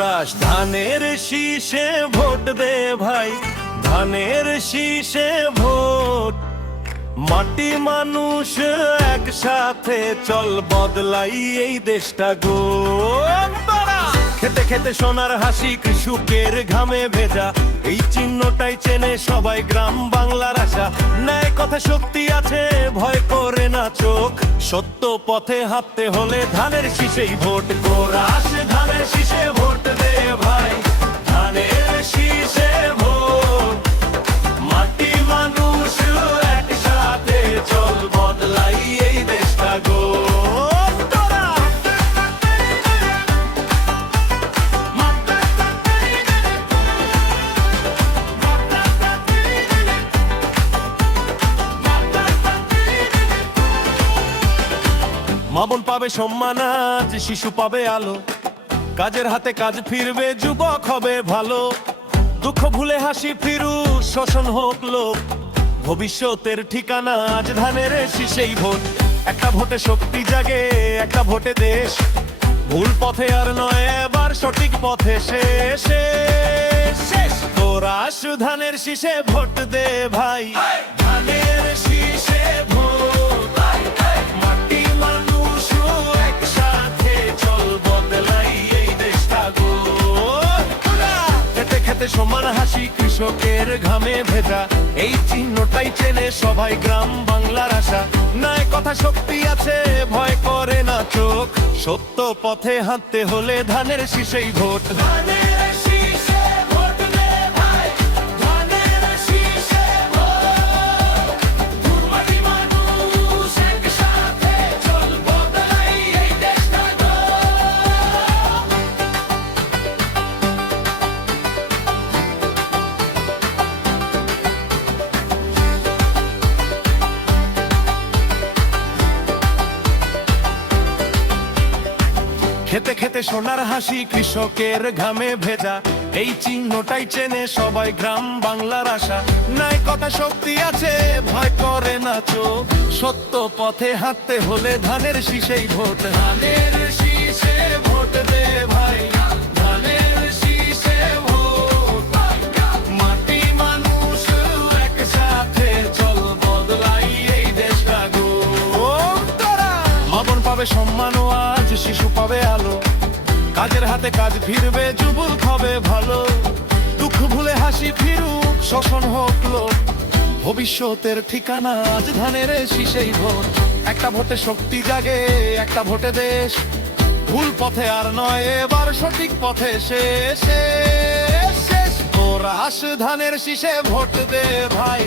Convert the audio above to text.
Chorus ধানের শীষে vote দে ভাই, ধানের শীষে ভোট। মাটি মানুষ একসাথে চল বদলাই এই দেশটা গো। খেতে খেতে সোনার হাসি কৃষকের ঘামে ভেজা, এই চিহ্নটাই চেনে সবাই গ্রাম বাংলার আশা। ন্যায় কথা শক্তি আছে, ভয় করে না চোখ, সত্য পথে হাঁটতে হলে ধানের শীষেই ভোট। কোরাস ধানের শীষে ভোট দে ভাই, ধানের শীষে ভোট। মাটি মানুষ একসাথে চল বদলাই এই দেশটা গো। মামুন পাবে সম্মান আজ, শিশু পাবে আলো, কাজের হাতে কাজ ফিরবে, যুবক হবে ভালো। দুঃখ ভুলে হাসি ফিরু, শোষণ হোক লোক, ভবিষ্যতের ঠিকানা আজ ধানের শীষেই ভোট। একটা ভোটে শক্তি জাগে, একটা ভোটে দেশ, ভুল পথে আর নয় এবার সঠিক পথে শেষ। কোরাস ধানের শীষে ভোট দে ভাই, ধানের শীষে ভোট। সমান হাসি কৃষকের ঘামে ভেজা, এই চিহ্নটাই চেনে সবাই গ্রাম বাংলার আশা। ন্যায় কথা শক্তি আছে, ভয় করে না চোখ, সত্য পথে হাঁটতে হলে ধানের শীষেই ভোট। ধানের শীষে ভোট দে ভাই, ধানের শীষে ভোট। দুর্মাটি মানুষ একসাথে চল বদলাই এই দেশটা গো। খেতে খেতে সোনার হাসি কৃষকের ঘামে ভেজা, এই চিহ্নটাই চেনে সবাই গ্রাম বাংলার আশা। ন্যায় কথা শক্তি আছে, ভয় করে না চোখ, সত্য পথে হাঁটতে হলে ধানের শীষেই ভোট। ধানের শীষে ভোট দে ভাই, ধানের শীষে ভোট। মাটি মানুষ একসাথে চল বদলাই এই দেশটা গো। মামুন পাবে সম্মান আজ, শিশু পাবে আলো, কাজের হাতে কাজ ফিরবে, যুবক হবে ভালো। দুঃখ ভুলে হাসি ফিরুক, শোষণ হোক লোক, ভবিষ্যতের ঠিকানা আজ ধানের শীষেই ভোট। একটা ভোটে শক্তি জাগে, একটা ভোটে দেশ, ভুল পথে আর নয় এবার সঠিক পথে শেষ। কোরাস ধানের শীষে ভোট দে ভাই।